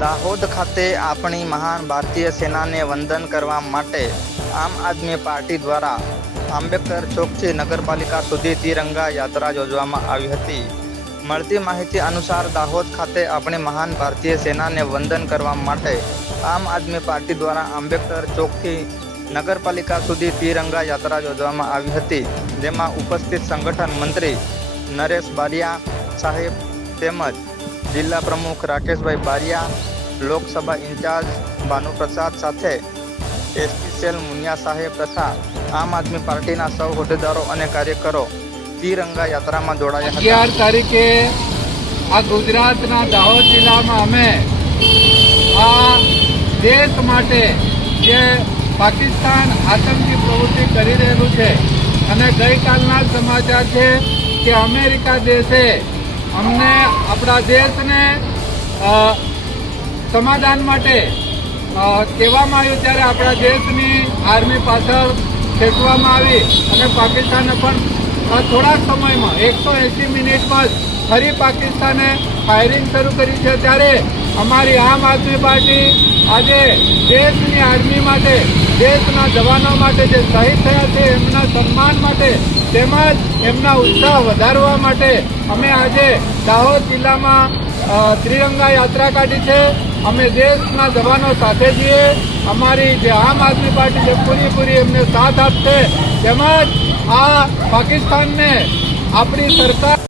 દાહોદ ખાતે આપણી મહાન ભારતીય સેનાને વંદન કરવા માટે આમ આદમી પાર્ટી દ્વારા આંબેડકર ચોકથી નગરપાલિકા સુધી તિરંગા યાત્રા યોજવામાં આવી હતી. મળતી માહિતી અનુસાર દાહોદ ખાતે આપણી મહાન ભારતીય સેનાને વંદન કરવા માટે આમ આદમી પાર્ટી દ્વારા આંબેડકર ચોકથી નગરપાલિકા સુધી તિરંગા યાત્રા યોજવામાં આવી હતી. જેમાં ઉપસ્થિત સંગઠન મંત્રી નરેશ બારિયા સાહેબ તેમજ જિલ્લા પ્રમુખ રાકેશભાઈ બારિયા, લોકસભા ઇન્ચાર્જ ભાનુપ્રસાદ સાથે એસટી સેલ મુનિયા સાહેબ તથા આમ આદમી પાર્ટીના સૌ હોદ્દેદારો અને કાર્યકરો તિરંગા યાત્રામાં જોડાયા હતા. અગિયાર તારીખે આ ગુજરાતના દાહોદ જિલ્લામાં અમે આ દેશ માટે જે પાકિસ્તાન આતંકી પ્રવૃત્તિ કરી રહેલું છે અને ગઈકાલના સમાચાર છે કે અમેરિકા દેશે અમને આપણા દેશને સમાધાન માટે કહેવામાં આવ્યું ત્યારે આપણા દેશની આર્મી પાછળ ફેંકવામાં આવી અને પાકિસ્તાને પણ થોડાક સમયમાં, એકસો એંસી મિનિટમાં જ ફરી પાકિસ્તાને ફાયરિંગ શરૂ કરી છે. ત્યારે અમારી આમ આદમી પાર્ટી આજે દેશની આર્મી માટે દેશના જવાનો માટે જે શહીદ થયા છે, એમના સન્માન માટે તેમજ એમના ઉત્સાહ વધારવા માટે અમે આજે દાહોદ જિલ્લામાં ત્રિરંગા યાત્રા કાઢી છે. અમે દેશના જવાનો સાથે છીએ. અમારી જે આમ આદમી પાર્ટી છે પૂરેપૂરી એમને સાથ આપશે. તેમજ આ પાકિસ્તાનને આપણી સરકાર